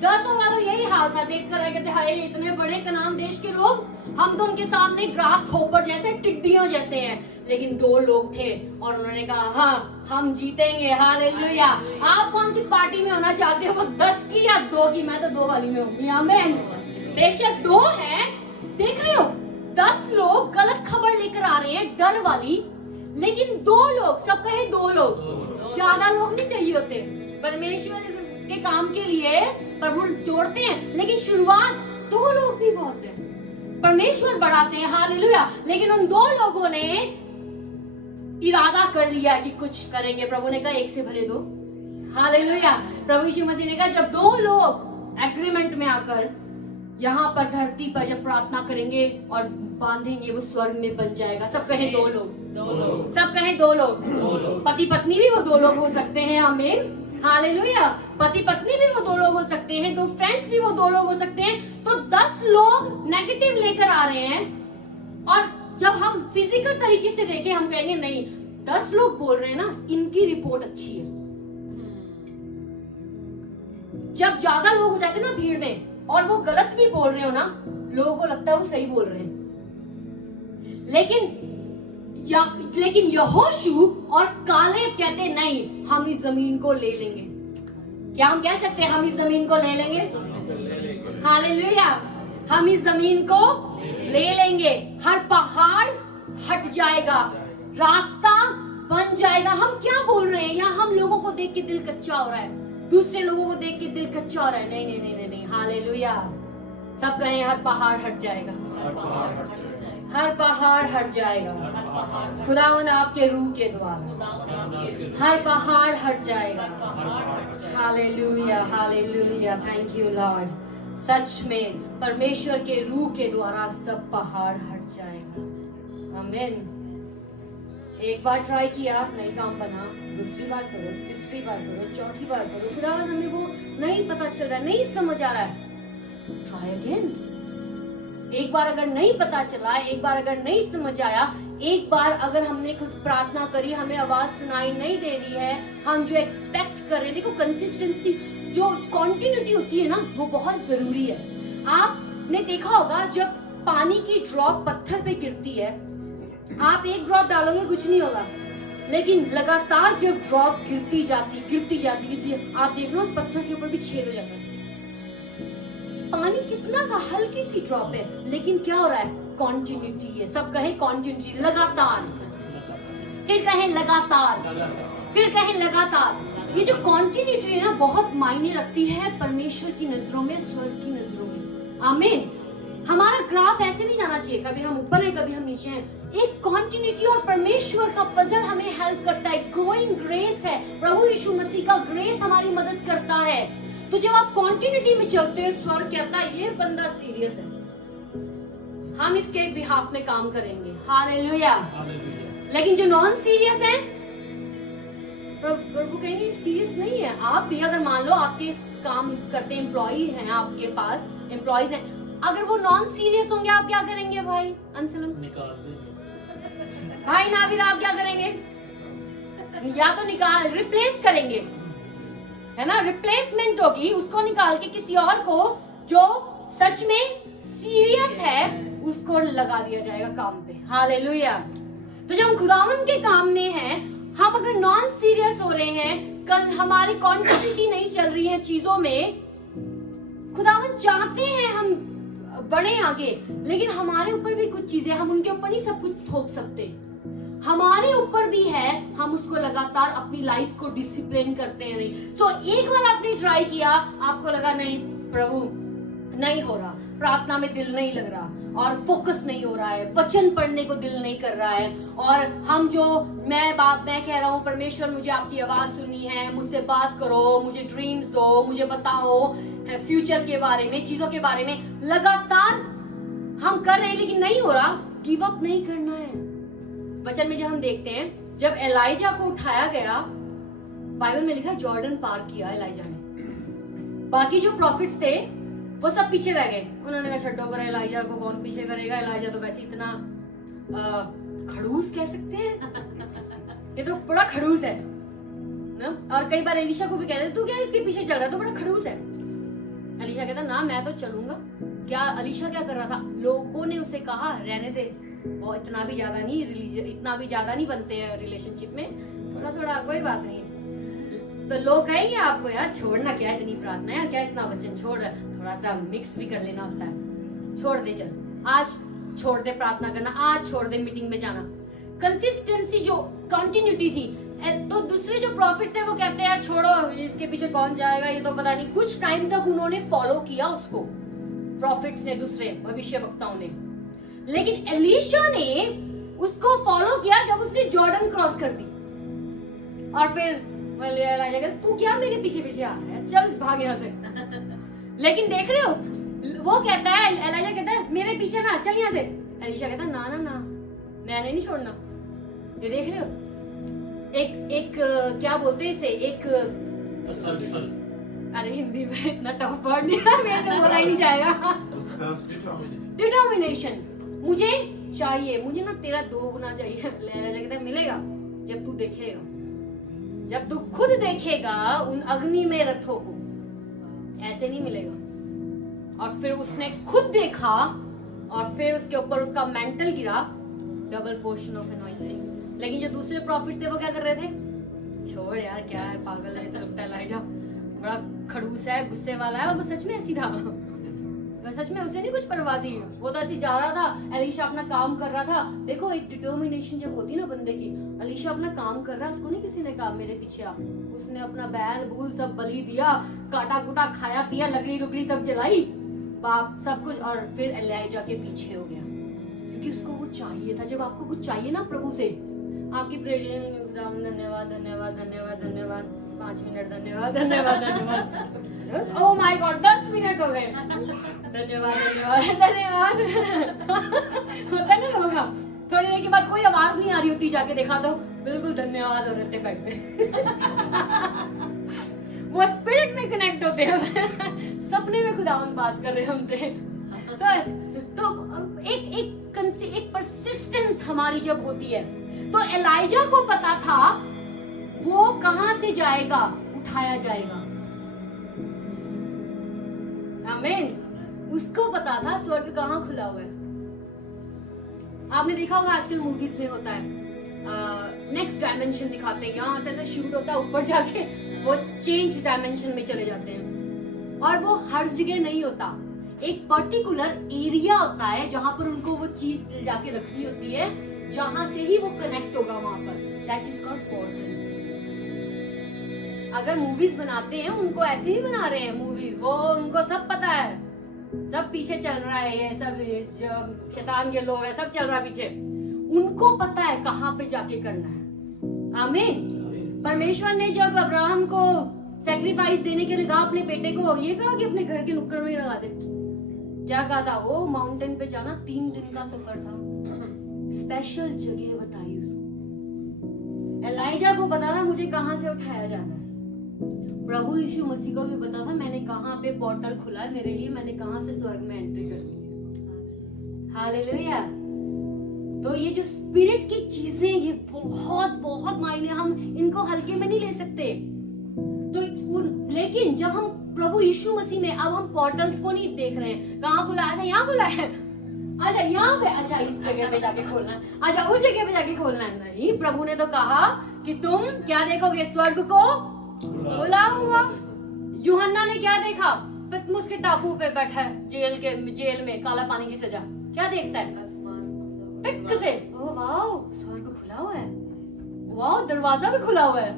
10 का तो यही हाल हाल था, देख कर कहते हाय इतने बड़े कनान देश के लोग, हम तो उनके सामने ग्रास होपर जैसे, टिड्डियों जैसे हैं। लेकिन 2 लोग थे और उन्होंने कहा हाँ हम जीतेंगे, हालेलुया। आप कौन सी पार्टी में होना चाहते हो, वो 10 की या 2 की? मैं तो 2 वाली में हूँ, आमीन। बेशक 2 है, देख रहे हो 10 लोग गलत खबर लेकर आ रहे हैं डर वाली, लेकिन 2 लोग, सब कहे 2 लोग, ज्यादा लोग नहीं चाहिए होते परमेश्वर के काम के लिए, प्रभु जोड़ते हैं, लेकिन शुरुआत 2 लोग भी बहुत है, परमेश्वर बढ़ाते हैं, हालेलुया। लेकिन उन 2 लोगों ने इरादा कर लिया कि कुछ करेंगे। प्रभु ने कहा 1 से भले 2, हालेलुया। प्रभु यीशु मसीह ने कहा जब 2 लोग एग्रीमेंट में आकर यहाँ पर धरती पर जब प्रार्थना करेंगे और बांधेंगे, वो स्वर्ग में बन जाएगा। सब कहे 2 लोग, सब कहे 2 लोग। पति पत्नी भी वो 2 लोग हो सकते हैं, आमीन, हालेलुया। पति पत्नी भी वो 2 लोग हो सकते हैं, 2 फ्रेंड्स भी वो 2 लोग हो सकते हैं। तो 10 लोग नेगेटिव लेकर आ रहे हैं, और जब हम फिजिकल तरीके से देखें हम कहेंगे नहीं 10 लोग बोल रहे हैं ना, इनकी रिपोर्ट अच्छी है। जब ज्यादा लोग हो जाते हैं ना भीड़ में और वो गलत भी बोल रहे हो ना, लोगों को लगता है वो सही बोल रहे हैं। लेकिन यहोशू और कालेब कहते नहीं, हम इस जमीन को ले लेंगे। क्या हम कह सकते हैं हम इस जमीन को ले लेंगे? हालेलुया, हम इस जमीन को ले लेंगे। हर पहाड़ हट जाएगा, रास्ता बन जाएगा। हम क्या बोल रहे हैं? या हम लोगों को देख के दिल कच्चा हो रहा है, दूसरे लोगों को देख के दिल कच्चा हो रहा है? नहीं नहीं नहीं नहीं, नहीं। हालेलुया। सब कहें हर पहाड़ हट जाएगा, हर पहाड़ हट जाएगा खुदावन आपके रूह के द्वारा, हर पहाड़ हट जाएगा। Hallelujah, hallelujah, thank you Lord. सच में परमेश्वर के रूह के द्वारा सब पहाड़ हट जाएगा, आमीन। एक बार ट्राई किया, नहीं काम बना, दूसरी बार करो, तीसरी बार करो, चौथी बार करो, खुदावन हमें वो नहीं पता चल रहा है, नहीं समझ आ रहा है, ट्राई अगेन। एक बार अगर नहीं पता चला, एक बार अगर नहीं समझ आया, एक बार अगर हमने खुद प्रार्थना करी, हमें आवाज सुनाई नहीं दे रही है, हम जो एक्सपेक्ट कर रहे हैं, देखो कंसिस्टेंसी, जो कॉन्टिन्यूटी होती है ना, वो बहुत जरूरी है। आपने देखा होगा जब पानी की ड्रॉप पत्थर पे गिरती है, आप एक ड्रॉप डालोगे कुछ नहीं होगा, लेकिन लगातार जब ड्रॉप गिरती जाती, आप देख लो उस पत्थर के ऊपर भी छेद हो जाता है। पानी कितना का हल्की सी ड्रॉप है, लेकिन क्या हो रहा है? कॉन्टिन्यूटी है। सब कहे कॉन्टिन्यूटी, लगातार, फिर कहे लगातार, फिर कहे लगातार। ये जो कॉन्टिन्यूटी है ना, बहुत मायने रखती है परमेश्वर की नजरों में, स्वर्ग की नजरों में, आमीन। हमारा ग्राफ ऐसे नहीं जाना चाहिए, कभी हम ऊपर है कभी हम नीचे हैं। एक कॉन्टिन्यूटी, और परमेश्वर का फजल हमें हेल्प करता है, ग्रोइंग ग्रेस है, प्रभु यीशु मसीह का ग्रेस हमारी मदद करता है। तो जब आप कॉन्टिन्यूटी में चलते हो, स्वर्ग कहता है ये बंदा सीरियस है, हम इसके बिहाफ में काम करेंगे, हालेलुया। लेकिन जो नॉन सीरियस है, प्रभु कहेंगे सीरियस नहीं है। आप भी अगर मान लो आपके काम करते एम्प्लॉई हैं, आपके पास एम्प्लॉइज हैं, अगर वो नॉन सीरियस होंगे, आप क्या करेंगे भाई अंसलम? निकाल देंगे। भाई नाविर आप क्या करेंगे? या तो निकाल, रिप्लेस करेंगे, है ना, रिप्लेसमेंट होगी, उसको निकाल के किसी और को जो सच में सीरियस है उसको लगा दिया जाएगा काम पे, हालेलुया। तो जब हम खुदावन के काम में हैं, हम अगर नॉन सीरियस हो रहे हैं, हमारी कॉन्टिन्यूटी नहीं चल रही है चीजों में, खुदावन चाहते हैं हम बढ़े आगे, लेकिन हमारे ऊपर भी कुछ चीजें, हम उनके ऊपर नहीं सब कुछ थोप सकते, हमारे ऊपर भी है, हम उसको लगातार अपनी लाइफ को डिसिप्लिन करते हैं नहीं। सो एक बार आपने ट्राई किया, आपको लगा नहीं प्रभु नहीं हो रहा, प्रार्थना में दिल नहीं लग रहा, और फोकस नहीं हो रहा है, वचन पढ़ने को दिल नहीं कर रहा है, और हम जो मैं कह रहा हूँ, परमेश्वर मुझे आपकी आवाज सुननी है, मुझसे बात करो, मुझे ड्रीम्स दो, मुझे बताओ फ्यूचर के बारे में, चीजों के बारे में, लगातार हम कर रहे हैं लेकिन नहीं हो रहा, गिव अप नहीं करना है। वचन में जब हम देखते हैं, जब एलाइजा को उठाया गया, बाइबल में लिखा है जॉर्डन पार किया एलाइजा ने, बाकी जो प्रॉफिट्स थे वो सब पीछे रह गए, उन्होंने कहा छड्डो पर एलाइजा को कौन पीछे करेगा, एलाइजा तो वैसे इतना खड़ूस कह सकते हैं ये तो बड़ा खड़ूस है ना? और कई बार एलिशा को भी कहते तू क्या इसके पीछे चल रहा है, तो बड़ा खड़ूस है। अलीशा कहता ना मैं तो चलूंगा। क्या अलीशा क्या कर रहा था? लोगों ने उसे कहा रहने दे, वो इतना भी ज्यादा नहीं बनते हैं रिलेशनशिप में, थोड़ा थोड़ा कोई बात नहीं। तो लोग कहेंगे आपको यार छोड़ना क्या है, इतनी प्रार्थना यार क्या इतना वचन छोड़, थोड़ा सा मिक्स भी कर लेना होता है। छोड़ दे, चल आज छोड़ दे प्रार्थना करना, आज छोड़ दे मीटिंग में जाना। कंसिस्टेंसी जो कंटिन्यूटी थी। तो दूसरे जो प्रॉफिट्स थे वो कहते हैं छोड़ो इसके पीछे कौन जाएगा, ये तो पता नहीं। कुछ टाइम तक उन्होंने फॉलो किया उसको, प्रॉफिट्स ने, दूसरे भविष्यवक्ताओं ने। लेकिन एलीशा ने उसको फॉलो किया जब उसने जॉर्डन क्रॉस कर दी। और फिर तू क्या मेरे पीछे पीछे आ रहा है, चल भाग यहाँ से। लेकिन देख रहे हो वो कहता है, एलीशा कहता है मेरे पीछे ना चल यहाँ से। एलीशा कहता है ना ना ना मैंने नहीं छोड़ना। ये देख रहे हो एक क्या बोलते हैं इसे, एक अरे हिंदी में इतना टफ वर्ड नहीं है, मेरे से बोला ही नहीं जाएगा। डिटर्मिनेशन। मुझे चाहिए, मुझे ना तेरा 2 गुना चाहिए। कहता है मिलेगा जब तू देखेगा, जब तू खुद देखेगा उन अग्नि में रथों को, ऐसे नहीं मिलेगा। और फिर उसने खुद देखा और फिर उसके ऊपर उसका मेंटल गिरा, डबल पोर्शन ऑफ अनॉइंटिंग। लेकिन जो दूसरे प्रॉफिट्स थे वो क्या कर रहे थे? छोड़ यार क्या है, पागल है, एलीशा बड़ा खड़ूस है, गुस्से वाला है। और वो सच में ऐसी था, वो सच में उसे नहीं कुछ परवाह थी। वो तो ऐसी जा रहा था, एलीशा अपना काम कर रहा था। देखो एक डिटर्मिनेशन जब होती ना बंदे की, एलीशा अपना काम कर रहा है, उसको नहीं किसी ने कहा मेरे पीछे आ। उसने अपना बैल बूल सब बलि दिया, काटा कुटा खाया पिया, लकड़ी लुकड़ी सब जलाई, बाप सब कुछ। और फिर एलीशा के पीछे हो गया क्योंकि उसको वो चाहिए था। जब आपको कुछ चाहिए ना प्रभु से, आपकी प्रेयर धन्यवाद धन्यवाद धन्यवाद धन्यवाद, 5 मिनट धन्यवाद धन्यवाद धन्यवाद, ओह माय गॉड 10 मिनट हो गए, धन्यवाद धन्यवाद धन्यवाद। होता ना लोगों का, थोड़ी देर के बाद कोई आवाज नहीं आ रही होती, जाके देखा तो बिल्कुल धन्यवाद हो रहते बेड में। वो स्पिरिट में कनेक्ट होते हैं, सपने में खुदावंद बात कर रहे हैं हमसे। तो एक परसिस्टेंस हमारी जब होती है, तो एलीशा को पता था वो कहां से जाएगा, उठाया जाएगा। आमीन। उसको पता था स्वर्ग कहां खुला हुआ है। आपने देखा होगा आजकल मूवीज में होता है, नेक्स्ट डायमेंशन दिखाते हैं, यहाँ से ऐसे शूट होता है, ऊपर जाके वो चेंज डायमेंशन में चले जाते हैं। और वो हर जगह नहीं होता, एक पर्टिकुलर एरिया होता है जहां पर उनको वो चीज जाके रखनी होती है, जहां से ही वो कनेक्ट होगा वहां पर। That is called portal. अगर मूवीज बनाते हैं उनको ऐसे ही बना रहे हैं मूवीज, वो उनको सब पता है, सब पीछे चल रहा है, ये सब शैतान के लोग हैं, सब चल रहा है पीछे। उनको पता है कहां पे जाके करना है। आमीन। परमेश्वर ने जब अब्राहम को सैक्रिफाइस देने के लिए कहा, अपने बेटे को ये कहा कि अपने घर के नुक्कड़ में लगा दे। क्या कहा था? वो माउंटेन पे जाना, 3 दिन का सफर था, स्पेशल जगह बताई उसको। एलीशा को पता था मुझे कहां से उठाया जाना है। प्रभु यीशु मसीह को भी पता था मैंने कहां पे पोर्टल खुला है मेरे लिए, मैंने कहां से स्वर्ग में एंट्री करनी है। हालेलुया। तो ये जो स्पिरिट की चीजें, ये बहुत बहुत मायने, हम इनको हल्के में नहीं ले सकते। तो लेकिन जब हम प्रभु यीशु मसीह में, अब हम पोर्टल्स को नहीं देख रहे हैं, कहाँ खुला है, अच्छा यहाँ खुला है, अच्छा यहाँ पे, अच्छा इस जगह पे जाके खोलना है, अच्छा उस जगह पे जाके खोलना है। नहीं, प्रभु ने तो कहा कि तुम क्या देखोगे? स्वर्ग को खुला हुआ। यूहन्ना ने क्या देखा? पतमुस के टापू पे बैठा है, जेल में काला पानी की सजा, क्या देखता है? पिक से, ओह वाओ स्वर्ग खुला हुआ है, वाओ दरवाजा भी खुला हुआ है।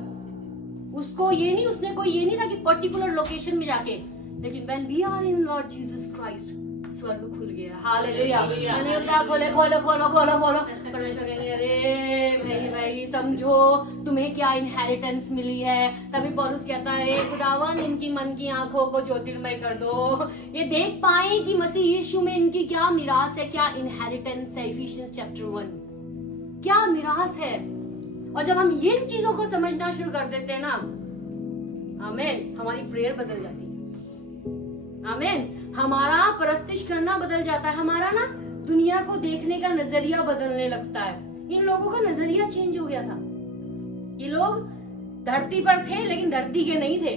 उसको ये नहीं, उसने कोई ये नहीं था कि पर्टिकुलर लोकेशन में जाके, लेकिन when we are in Lord Jesus Christ, स्वर्ग खुल गया। हालेलुया। मैंने कहा खोले खोलो खोलो खोलो खोलो, परमेश्वर कहते अरे भाई समझो तुम्हें क्या इनहेरिटेंस मिली है। तभी पौलुस कहता है खुदावन इनकी मन की आंखों को ज्योतिर्मय कर दो, ये देख पाए कि मसीह यीशु में इनकी क्या मिरास है, क्या इनहेरिटेंस है। इफिशियंस चैप्टर 1, क्या मिरास है। और जब हम ये चीजों को समझना शुरू कर देते हैं ना, आमीन, हमारी प्रेयर बदल जाती है। आमीन। हमारा परस्तिश करना बदल जाता है, हमारा ना दुनिया को देखने का नजरिया बदलने लगता है। इन लोगों का नजरिया चेंज हो गया था। ये लोग धरती पर थे लेकिन धरती के नहीं थे।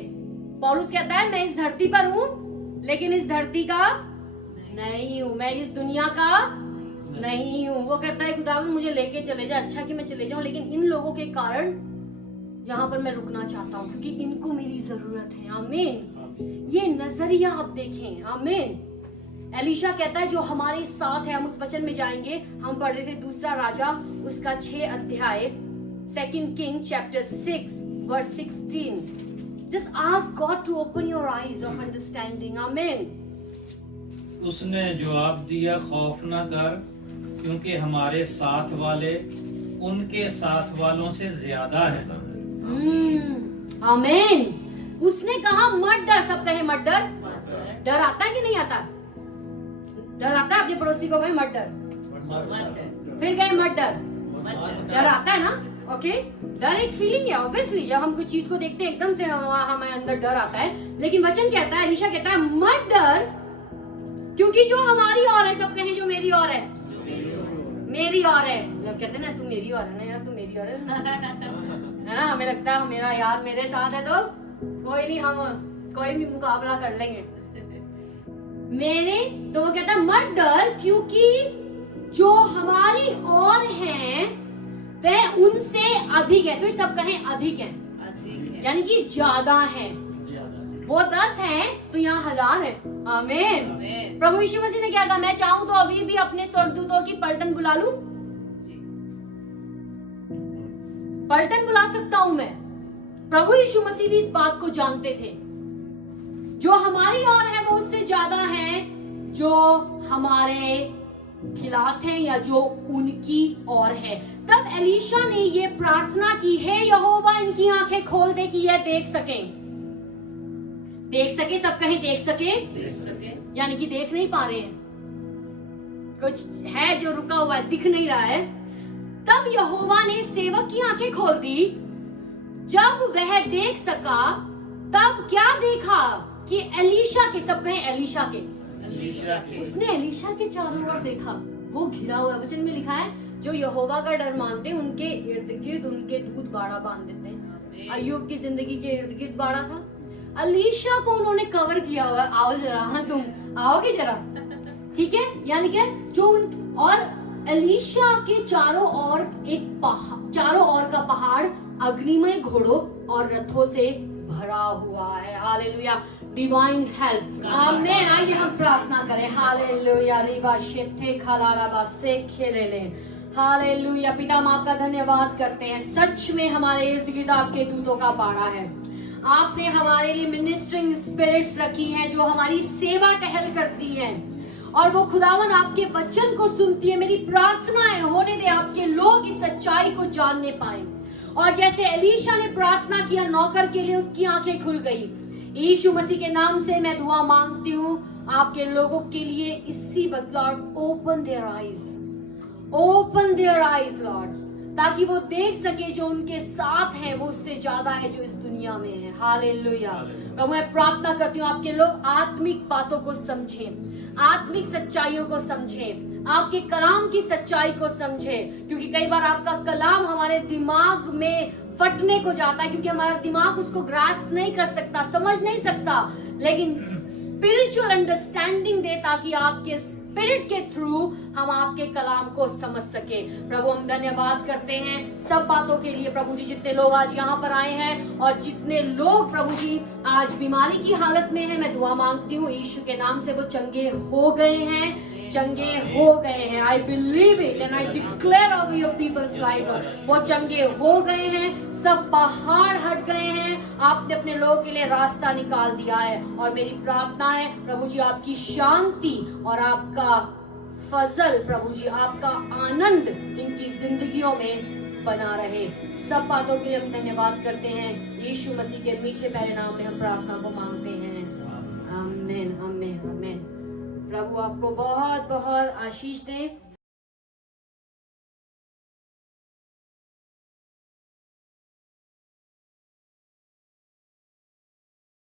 पौलुस कहता है मैं इस धरती पर हूँ लेकिन इस धरती का नहीं हूँ, मैं इस दुनिया का नहीं हूँ। वो कहता है खुदावन मुझे लेके चले जा, अच्छा कि मैं चले जाऊं, लेकिन इन लोगों के कारण यहाँ पर मैं रुकना चाहता हूँ क्योंकि इनको मेरी जरूरत है। आमीन। ये नजरिया आप देखें। आमीन। एलीशा कहता है जो हमारे साथ है, हम उस वचन में जाएंगे। हम पढ़ रहे थे दूसरा राजा उसका 6 अध्याय, 2 King chapter 6 verse 16. Just ask God to open your eyes of understanding. Amen. उसने जवाब दिया, खौफ न कर, क्योंकि हमारे साथ वाले उनके साथ वालों से ज्यादा है। आमीन। उसने कहा मत डर। सब कहे मत डर। डर आता है कि नहीं आता? डर आता है? अपने पड़ोसी को कहे मत डर, फिर कहे मत डर। डर आता है ना? ओके। डर एक फीलिंग है ऑब्वियसली। जब हम कुछ चीज को देखते हैं एकदम से हमारे अंदर डर आता है, लेकिन वचन कहता है, एलीशा कहता है मत डर, क्योंकि जो हमारी ओर है, सब कहें जो मेरी ओर है, मेरी ओर है। लोग कहते हैं ना तू मेरी ओर है ना यार, तू मेरी ओर है ना। हमें लगता है मेरा यार मेरे साथ है तो कोई नहीं, हम कोई भी मुकाबला कर लेंगे मेरे। तो वो कहता है मत डर, क्योंकि जो हमारी ओर है वह उनसे अधिक है। फिर सब कहें अधिक है, यानी कि ज्यादा है। वो 10 है तो यहाँ 1000 है। आमीन। प्रभु यीशु मसीह ने क्या कहा? मैं चाहूं तो अभी भी अपने स्वर्गदूतों की पलटन बुला लूं, पलटन बुला सकता हूं मैं। प्रभु यीशु मसीह भी इस बात को जानते थे, जो हमारी ओर है वो उससे ज्यादा है जो हमारे खिलाफ है या जो उनकी ओर है। तब एलीशा ने ये प्रार्थना की, हे यहोवा इनकी आंखें खोल दे कि यह देख सके। देख सके, सब कहें देख सके, यानी कि देख नहीं पा रहे हैं, कुछ है जो रुका हुआ है, दिख नहीं रहा है। तब यहोवा ने सेवक की आंखें खोल दी। जब वह देख सका तब क्या देखा कि एलीशा के, सब कहें एलीशा के, उसने एलीशा के चारों ओर देखा। वो घिरा हुआ है। वचन में लिखा है जो यहोवा का डर मानते हैं उनके इर्द गिर्द उनके दूत बाड़ा बांध देते हैं। अय्यूब की जिंदगी के इर्द गिर्द बाड़ा था, एलीशा को उन्होंने कवर किया हुआ। आओ जरा, हाँ तुम आओगे जरा, ठीक है। यानी कि जो और एलीशा के चारों ओर चारों ओर का पहाड़ अग्निमय घोड़ों और रथों से भरा हुआ है। हालेलुया। Divine help. आमीन। आइए हम प्रार्थना करें। हालेलुया। रिवा शेथे खलाराबा से खेले। हालेलुया। पिता हम आपका धन्यवाद करते हैं, सच में हमारे इर्द गिर्द आपके दूतों का बाड़ा है। आपने हमारे लिए मिनिस्ट्रिंग स्पिरिट्स रखी हैं जो हमारी सेवा टहल करती हैं, और वो खुदावन आपके वचन को सुनती है। मेरी प्रार्थना है होने दे आपके लोग इस सच्चाई को जानने पाए, और जैसे एलीशा ने प्रार्थना किया नौकर के लिए, उसकी आंखें खुल गई। यीशु मसीह के नाम से मैं दुआ मांगती हूँ आपके लोगों के लिए इसी वक्त। Lord open their eyes, open their eyes Lord, ताकि वो देख सके जो उनके साथ है वो उससे ज्यादा है जो इस दुनिया में है। हालेलुया। प्रभु मैं प्रार्थना करती हूँ आपके लोग आत्मिक बातों को समझें, आत्मिक सच्चाइयों को समझें, आपके कलाम की सच्चाई को समझें, क्योंकि कई बार आपका कलाम हमारे दिमाग में फटने को जाता है, क्योंकि हमारा दिमाग उसको ग्रास्प नहीं कर सकता, समझ नहीं सकता, लेकिन स्पिरिचुअल अंडरस्टैंडिंग दे ताकि आपके स्पिरिट के थ्रू हम आपके कलाम को समझ सके। प्रभु हम धन्यवाद करते हैं सब बातों के लिए। प्रभु जी जितने लोग आज यहाँ पर आए हैं और जितने लोग प्रभु जी आज बीमारी की हालत में हैं, मैं दुआ मांगती हूँ यीशु के नाम से वो चंगे हो गए हैं, चंगे हो गए हैं। I believe it and I declare over your people's life, वो चंगे हो गए हैं, सब पहाड़ हट गए हैं, आपने अपने लोगों के लिए रास्ता निकाल दिया है। और मेरी प्रार्थना है प्रभु जी आपकी शांति और आपका फजल, प्रभु जी आपका आनंद इनकी जिंदगियों में बना रहे। सब बातों के लिए हम धन्यवाद करते हैं, यीशु मसीह के मीठे प्यारे नाम में हम प्रार्थना को मांगते हैं। आमीन, आमीन, आमीन। प्रभु आपको बहुत बहुत आशीष दे।